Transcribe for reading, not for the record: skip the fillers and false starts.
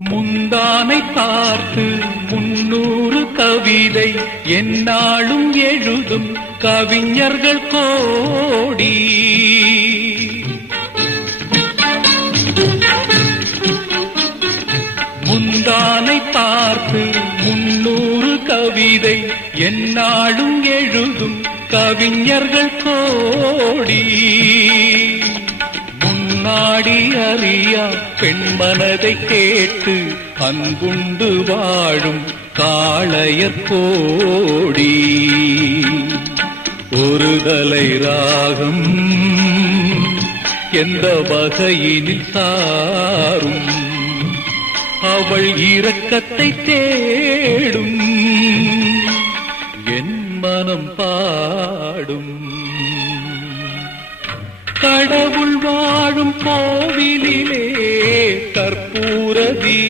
முந்தானை பார்த்து 300 கவிதை எந்நாளும் எழுதும் கவிஞர்கள் கோடி. முந்தானை பார்த்து 300 கவிதை எந்நாளும் எழுதும் கவிஞர்கள் கோடி. முன்னாடி அறியா பெண்மனதை கேட்டு அன்புண்டு வாழும் காளையர் கோடி. ஒரு தலை ராகம் எந்த வகையினில் சாரும் அவள் இரக்கத்தை தேடும் என் மனம் பாடும். கடவுள் வாழும் கோவிலிலே கற்பூரதி